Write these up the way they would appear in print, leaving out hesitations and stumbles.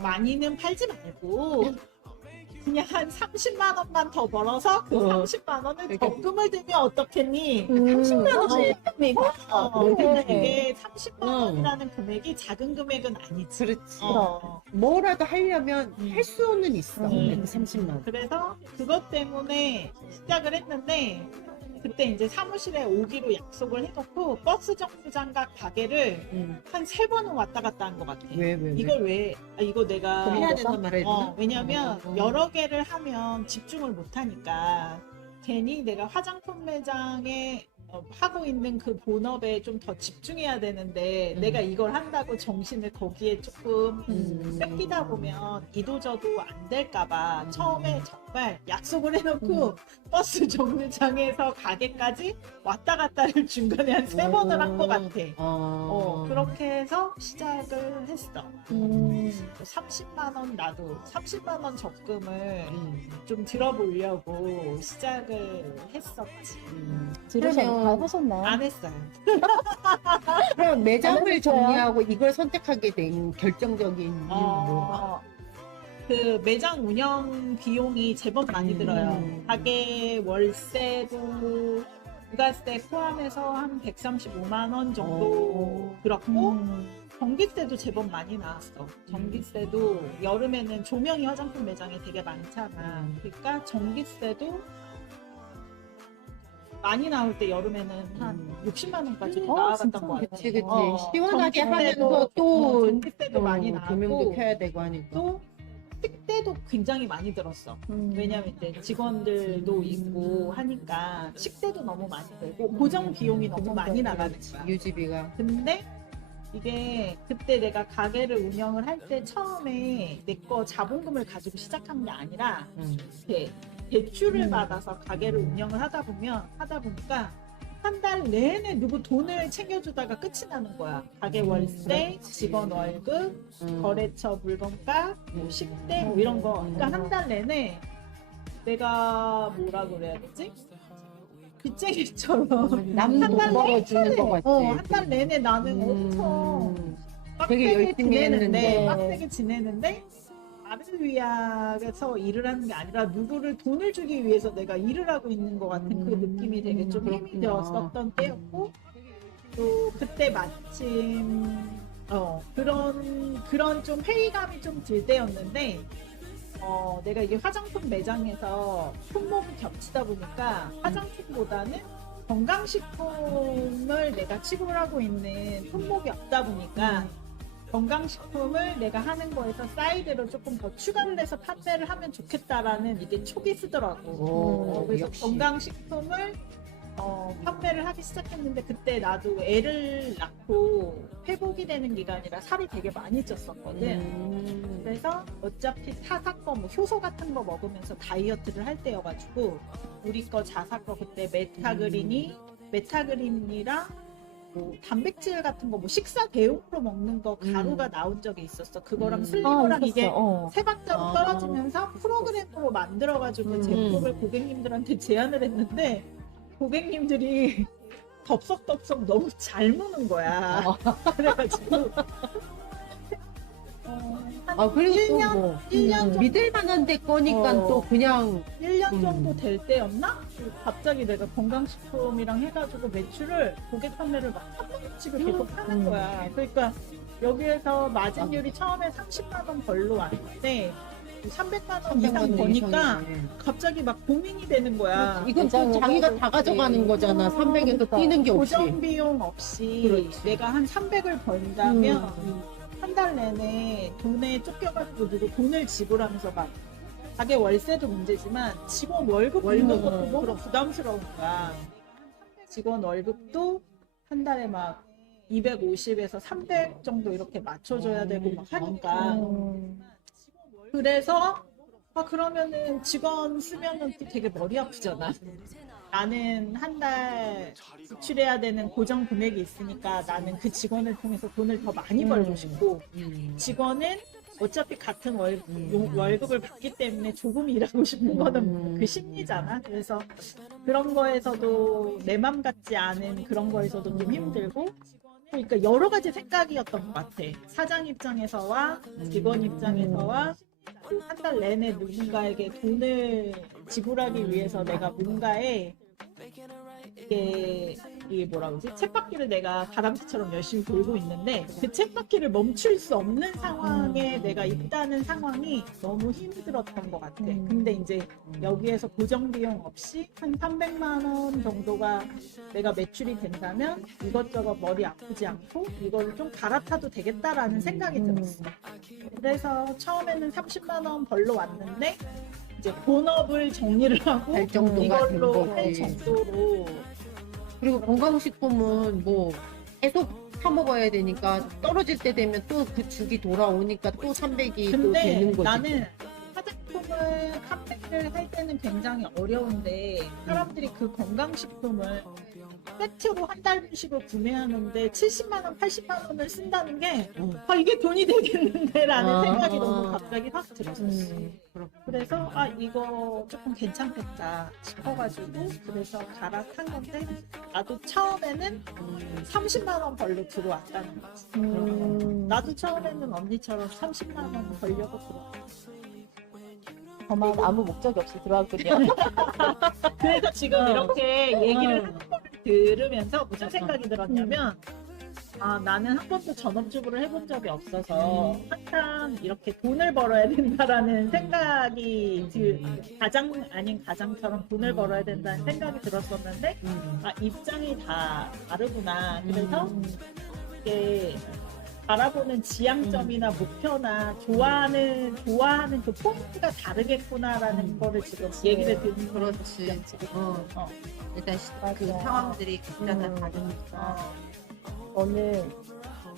많이는 팔지 말고 그냥 한 30만 원만 더 벌어서 그 30만 원을 적금을 들면 어떻겠니? 30만 원이 근데 이게 30만 원이라는 금액이 작은 금액은 아니지. 그렇지. 뭐라도 하려면 할 수는 있어. 그 30만 원. 그래서 그것 때문에 시작을 했는데 그때 이제 사무실에 오기로 약속을 해놓고 버스 정류장과 가게를 한 3번은 왔다 갔다 한 것 같아. 왜? 이걸 이거 내가 해야 되나 말아야 되나? 왜냐면 여러 개를 하면 집중을 못 하니까 괜히 내가 화장품 매장에 하고 있는 그 본업에 좀 더 집중해야 되는데 내가 이걸 한다고 정신을 거기에 조금 뺏기다 보면 이도저도 안 될까봐 처음에 정말 약속을 해놓고 버스 정류장에서 가게까지 왔다 갔다를 중간에 한 3번을 한 것 같아. 그렇게 해서 시작을 했어. 30만 원 나도 30만 원 적금을 좀 들어보려고 시작을 했었지. 하셨나요? 안 했어요. 그럼 매장을 했어요? 정리하고 이걸 선택하게 된 결정적인 이유는 뭐가? 그 매장 운영 비용이 제법 많이 들어요. 가게 월세도 부가세 포함해서 한 135만 원 정도 들었고 전기세도 제법 많이 나왔어. 전기세도 여름에는 조명이 화장품 매장에 되게 많잖아. 그러니까 전기세도 많이 나올 때 여름에는 한 60만 원까지 나와갔던 것 같아. 그치. 시원하게 하면서 또 전기세도 많이 조명도 나고 켜야 되고 하니까. 또 식대도 굉장히 많이 들었어. 왜냐면 이제 직원들도 있고 하니까 식대도 너무 많이 들고 고정 비용이 너무 많이 나가는 거야. 유지비가. 근데 이게 그때 내가 가게를 운영을 할 때 처음에 내 거 자본금을 가지고 시작한 게 아니라 이렇게 대출을 받아서 가게를 운영을 하다 보니까 한 달 내내 누구 돈을 챙겨주다가 끝이 나는 거야. 가게 월세, 직원 월급, 거래처 물건값, 뭐 식대 뭐 이런 거. 그러니까 한 달 내내 내가 뭐라 그래야 되지? 빚쟁이처럼 남도 한 달 벌어주는 것 같아. 한 달 내내 나는 엄청 되게 빡세게 열심히 했는데. 빡세게 지내는데 나를 위해서 일을 하는 게 아니라 누구를 돈을 주기 위해서 내가 일을 하고 있는 것 같은 그 느낌이 되게 좀 힘이 그렇구나. 되었었던 때였고 또 그때 마침 그런 좀 회의감이 좀 들 때였는데 내가 이게 화장품 매장에서 품목이 겹치다 보니까 화장품보다는 건강식품을 내가 취급을 하고 있는 품목이 없다 보니까 건강식품을 내가 하는 거에서 사이드로 조금 더 추가를 해서 판매를 하면 좋겠다라는 이게 촉이 쓰더라고. 그래서 역시. 건강식품을 판매를 하기 시작했는데 그때 나도 애를 낳고 회복이 되는 기간이라 살이 되게 많이 찌었었거든. 그래서 어차피 사사거 뭐 효소 같은 거 먹으면서 다이어트를 할 때여가지고 우리 거 자사 거 그때 메타그린이랑 뭐 단백질 같은 거 뭐 식사 대용으로 먹는 거 가루가 나온 적이 있었어. 그거랑 슬리머랑 이게 세 박자로 떨어지면서 프로그램으로 만들어가지고 제품을 고객님들한테 제안을 했는데 고객님들이 덥석덥석 너무 잘 무는 거야. 그래가지고 그리고 1년, 또 뭐, 1년 정도 믿을 만한 데 거니까 또 그냥 1년 정도 될 때였나? 갑자기 내가 건강식품이랑 해가지고 매출을 고객 판매를 막 300원씩을 계속 하는 거야. 그러니까 여기에서 마진율이 처음에 30만 원 벌로 왔는데 300만 원 이상 버니까 갑자기 막 고민이 되는 거야. 이건 또 자기가 다 가져가는 거잖아. 300에서 뛰는 게 없이. 고정 비용 없이 그렇지. 내가 한 300을 번다면 한 달 내내 돈에 쫓겨가지고 누구 돈을 지불하면서 막 가게 월세도 문제지만 직원 월급도 너무 부담스러운 거야. 직원 월급도 한 달에 막 250에서 300 정도 이렇게 맞춰줘야 되고 막 하니까 그래서 그러면은 직원 쓰면은 또 되게 머리 아프잖아. 나는 한 달 지출해야 되는 고정 금액이 있으니까 나는 그 직원을 통해서 돈을 더 많이 벌고 싶고 직원은 어차피 같은 월급을 받기 때문에 조금 일하고 싶은 거는 그 심리잖아. 그래서 그런 거에서도 내 맘 같지 않은 그런 거에서도 좀 힘들고 그러니까 여러 가지 생각이었던 것 같아. 사장 입장에서와 직원 입장에서와 한 달 내내 누군가에게 돈을 지불하기 위해서 내가 뭔가에 이게 뭐라 그러지? 쳇바퀴를 내가 다람쥐처럼 열심히 돌고 있는데 그 쳇바퀴를 멈출 수 없는 상황에 내가 있다는 상황이 너무 힘들었던 것 같아. 근데 이제 여기에서 고정 비용 없이 한 300만 원 정도가 내가 매출이 된다면 이것저것 머리 아프지 않고 이걸 좀 갈아타도 되겠다라는 생각이 들었어. 그래서 처음에는 30만 원 벌러 왔는데 이제 본업을 정리를 하고 할 정도가 이걸로 된 할 거지. 정도로 그리고 건강식품은 뭐 계속 사 먹어야 되니까 떨어질 때 되면 또 그 주기 돌아오니까 또 300이 또 근데 되는 거지. 나는 화장품을 판매를 할 때는 굉장히 어려운데 사람들이 그 건강식품을 세트로 한 달분씩을 구매하는데 70만 원, 80만 원을 쓴다는 게 아, 이게 돈이 되겠는데라는 아. 생각이 너무 갑자기 확 들었었어. 그렇구나. 그래서 아 이거 조금 괜찮겠다 싶어가지고 그래서 갈아탄 건데 나도 처음에는 30만 원 벌로 들어왔다는 거지. 나도 처음에는 언니처럼 30만 원 벌려고 들어왔어. 저만 아무 목적이 없이 들어왔군요. 그래서 지금 어. 이렇게 얘기를 하는 거를 들으면서 무슨 생각이 들었냐면 아 나는 한 번도 전업주부를 해본 적이 없어서 항상 이렇게 돈을 벌어야 된다라는 생각이 가장 아닌 가장처럼 돈을 벌어야 된다는 생각이 들었었는데 아 입장이 다 다르구나. 그래서 이게 바라보는 지향점이나 목표나 좋아하는 그 포인트가 다르겠구나라는 거를 지금 얘기를 듣는 그렇지. 어. 일단 그 맞아요. 상황들이 각자 다 다르니까. 저는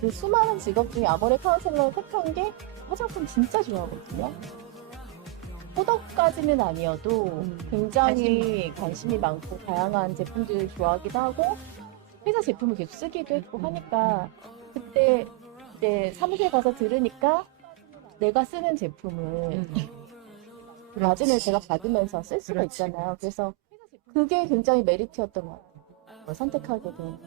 그 수많은 직업 중에 아모레 카운셀러를 택한 게 화장품 진짜 좋아하거든요. 호덕까지는 아니어도 굉장히 관심이 많고 다양한 제품들 좋아하기도 하고 회사 제품을 계속 쓰기도 했고 하니까 그때 이제 사무실 가서 들으니까 내가 쓰는 제품을 마진을 제가 받으면서 쓸 수가 그렇지. 있잖아요. 그래서 그게 굉장히 메리트였던 것 같아요. 선택하게 된.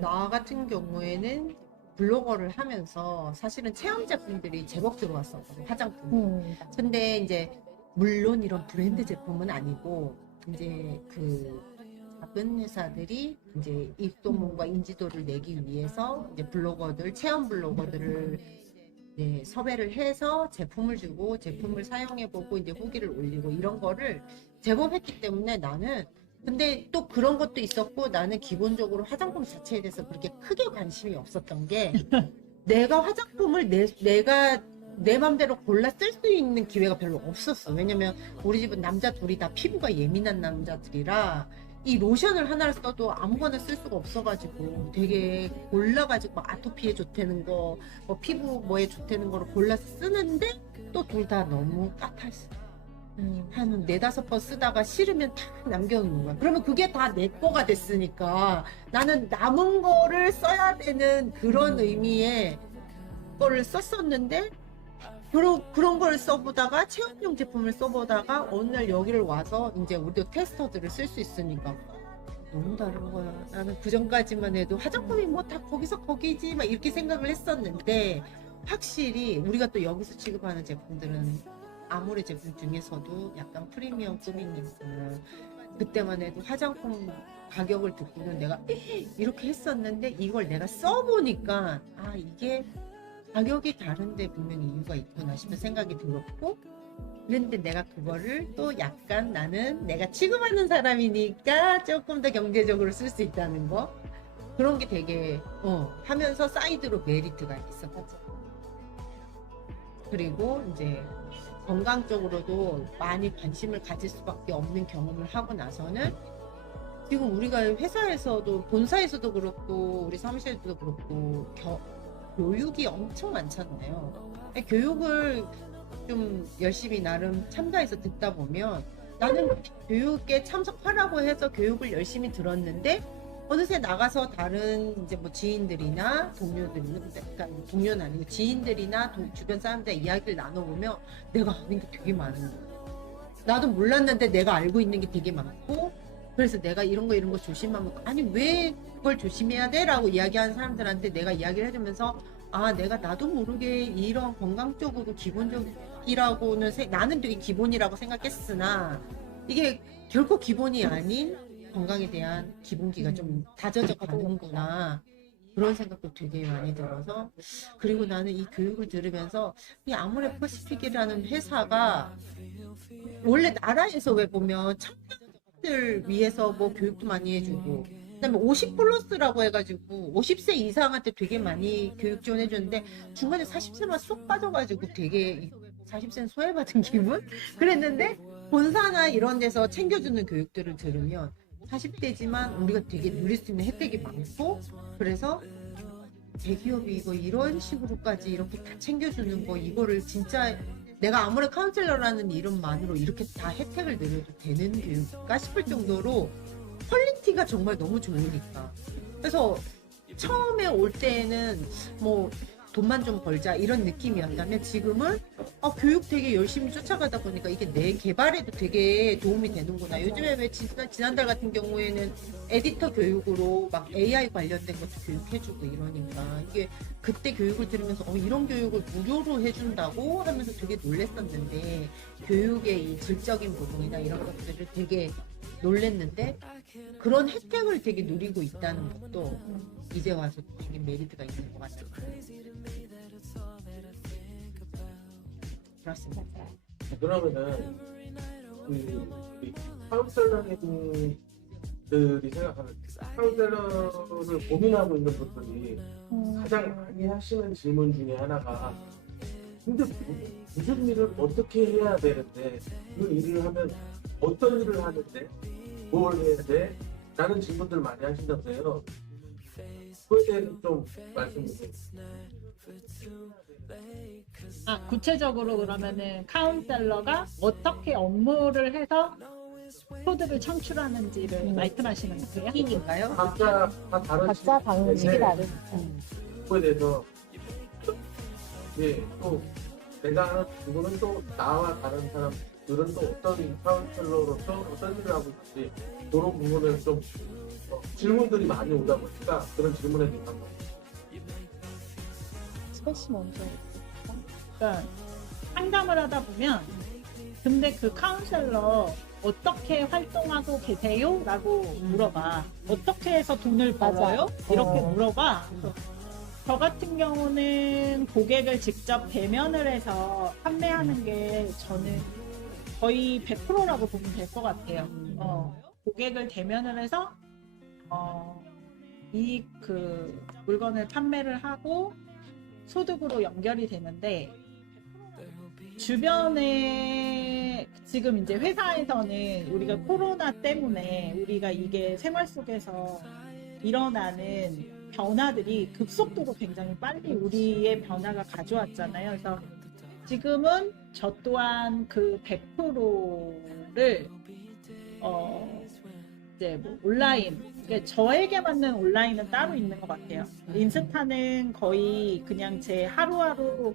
나 같은 경우에는 블로거를 하면서 사실은 체험 제품들이 제법 들어왔었거든요. 화장품. 근데 이제 물론 이런 브랜드 제품은 아니고 이제 그 작은 회사들이 이제 입소문과 인지도를 내기 위해서 이제 블로거들, 체험 블로거들을 이제 섭외를 해서 제품을 주고 제품을 사용해보고 이제 후기를 올리고 이런 거를 제법 했기 때문에 나는 근데 또 그런 것도 있었고 나는 기본적으로 화장품 자체에 대해서 그렇게 크게 관심이 없었던 게 내가 화장품을 내가 내 맘대로 골라 쓸 수 있는 기회가 별로 없었어. 왜냐면 우리 집은 남자 둘이 다 피부가 예민한 남자들이라 이 로션을 하나를 써도 아무거나 쓸 수가 없어가지고 되게 골라가지고 뭐 아토피에 좋다는 거, 뭐 피부 뭐에 좋다는 거를 골라 쓰는데 또 둘 다 너무 까탈스러워. 한 4-5번 쓰다가 싫으면 다 남겨놓는 거야. 그러면 그게 다 내 거가 됐으니까 나는 남은 거를 써야 되는 그런 의미의 거를 썼었는데 그런 걸 써보다가 체험용 제품을 써보다가 어느 날 여기를 와서 이제 우리도 테스터들을 쓸 수 있으니까 너무 다른 거야. 나는 그 전까지만 해도 화장품이 뭐 다 거기서 거기지 막 이렇게 생각을 했었는데 확실히 우리가 또 여기서 취급하는 제품들은 아모레 제품 중에서도 약간 프리미엄급이 있고 그때만 해도 화장품 가격을 듣고는 내가 이렇게 했었는데 이걸 내가 써보니까 아 이게 가격이 다른데 분명히 이유가 있구나 싶은 생각이 들었고 그런데 내가 그거를 또 약간 나는 내가 취급하는 사람이니까 조금 더 경제적으로 쓸 수 있다는 거 그런 게 되게 하면서 사이드로 메리트가 있었거든. 그리고 이제 건강 쪽으로도 많이 관심을 가질 수밖에 없는 경험을 하고 나서는 지금 우리가 회사에서도 본사에서도 그렇고 우리 사무실에서도 그렇고 교육이 엄청 많잖아요. 교육을 좀 열심히 나름 참가해서 듣다 보면 나는 교육에 참석하라고 해서 교육을 열심히 들었는데 어느새 나가서 다른 이제 뭐 지인들이나 동료들이나 그러니까 동료는 아니고 지인들이나 주변 사람들 이야기를 나눠보면 내가 아는 게 되게 많은 거야. 나도 몰랐는데 내가 알고 있는 게 되게 많고 그래서 내가 이런 거 조심하면 아니 왜 그걸 조심해야 돼? 라고 이야기하는 사람들한테 내가 이야기를 해주면서 아 내가 나도 모르게 이런 건강 쪽으로 기본적이라고는 나는 되게 기본이라고 생각했으나 이게 결코 기본이 아닌 건강에 대한 기본기가 좀 다져져 가는구나 그런 생각도 되게 많이 들어서 그리고 나는 이 교육을 들으면서 이 아모레 퍼시픽이라는 회사가 원래 나라에서 왜 보면 청년들 위해서 뭐 교육도 많이 해주고 그다음에 50 플러스라고 해가지고 50세 이상한테 되게 많이 교육 지원해주는데 중간에 40세만 쏙 빠져가지고 되게 40세는 소외받은 기분? 그랬는데 본사나 이런 데서 챙겨주는 교육들을 들으면 40대지만 우리가 되게 누릴 수 있는 혜택이 많고 그래서 대기업이 이거 이런 식으로까지 이렇게 다 챙겨주는 거 이거를 진짜 내가 아무리 카운셀러라는 이름만으로 이렇게 다 혜택을 누려도 되는 교육일까 싶을 정도로 퀄리티가 정말 너무 좋으니까 그래서 처음에 올 때는 뭐 돈만 좀 벌자 이런 느낌이었다면 지금은 교육 되게 열심히 쫓아가다 보니까 이게 내 개발에도 되게 도움이 되는구나. 요즘에 왜 지난달 같은 경우에는 에디터 교육으로 막 AI 관련된 것도 교육해주고 이러니까 이게 그때 교육을 들으면서 이런 교육을 무료로 해준다고 하면서 되게 놀랬었는데 교육의 이 질적인 부분이나 이런 것들을 되게 놀랬는데 그런 혜택을 되게 누리고 있다는 것도 이제 와서 되게 메리트가 있는 것 같아요. 그렇습니다. 그러면은 우리 카운셀러님들이 생각하는 카운셀러를 고민하고 있는 분들이 가장 많이 하시는 질문 중에 하나가 근데 무슨 일을 어떻게 해야 되는데 그 일을 하면 어떤 일을 하는데 뭘 해야 돼? 라는 질문들 많이 하신다고요. 그거에 대해서 좀 말씀 주세요. 구체적으로 그러면은 카운셀러가 어떻게 업무를 해서 소득을 창출하는지를 말씀하시는 거예요? 인가요? 각자 다 다른 각자 방식이 다르죠. 그거에 대해서 또 내가 하는 부분은 또 나와 다른 사람들은 또 어떤 카운셀러로서 어떤 일을 하고 있는지 그런 부분을 좀 질문들이 많이 오다 보니까 그런 질문에 대해서 한번 스페시 먼저. 그러니까 상담을 하다 보면 근데 그 카운셀러 어떻게 활동하고 계세요? 라고 물어봐. 어떻게 해서 돈을 벌어요? 이렇게 물어봐. 저 같은 경우는 고객을 직접 대면을 해서 판매하는 게 저는 거의 100%라고 보면 될 것 같아요. 고객을 대면을 해서 그 물건을 판매를 하고 소득으로 연결이 되는데 주변에 지금 이제 회사에서는 우리가 코로나 때문에 우리가 이게 생활 속에서 일어나는 변화들이 급속도로 굉장히 빨리 우리의 변화가 가져왔잖아요. 그래서 지금은 저 또한 그 100%를 이제 뭐 온라인, 그러니까 저에게 맞는 온라인은 따로 있는 것 같아요. 인스타는 거의 그냥 제 하루하루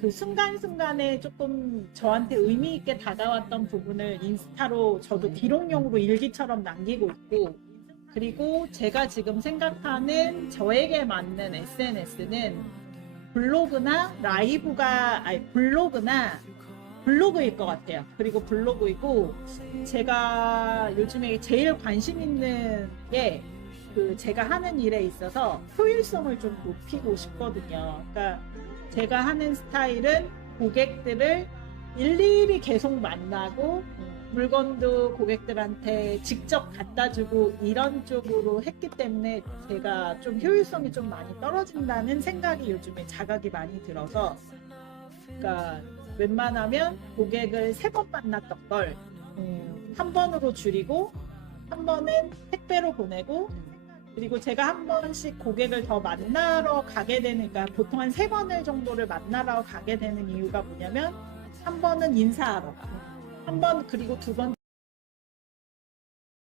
그 순간순간에 조금 저한테 의미 있게 다가왔던 부분을 인스타로 저도 기록용으로 일기처럼 남기고 있고, 그리고 제가 지금 생각하는 저에게 맞는 SNS는 블로그나 블로그일 것 같아요. 그리고 블로그이고, 제가 요즘에 제일 관심 있는 게 그 제가 하는 일에 있어서 효율성을 좀 높이고 싶거든요. 그러니까 제가 하는 스타일은 고객들을 일일이 계속 만나고 물건도 고객들한테 직접 갖다 주고 이런 쪽으로 했기 때문에 제가 좀 효율성이 좀 많이 떨어진다는 생각이 요즘에 자각이 많이 들어서, 그러니까 웬만하면 고객을 3번 만났던 걸 한 번으로 줄이고, 한 번은 택배로 보내고, 그리고 제가 한 번씩 고객을 더 만나러 가게 되니까 보통 한 3번을 정도를 만나러 가게 되는 이유가 뭐냐면, 한 번은 인사하러 가, 한 번, 그리고 2번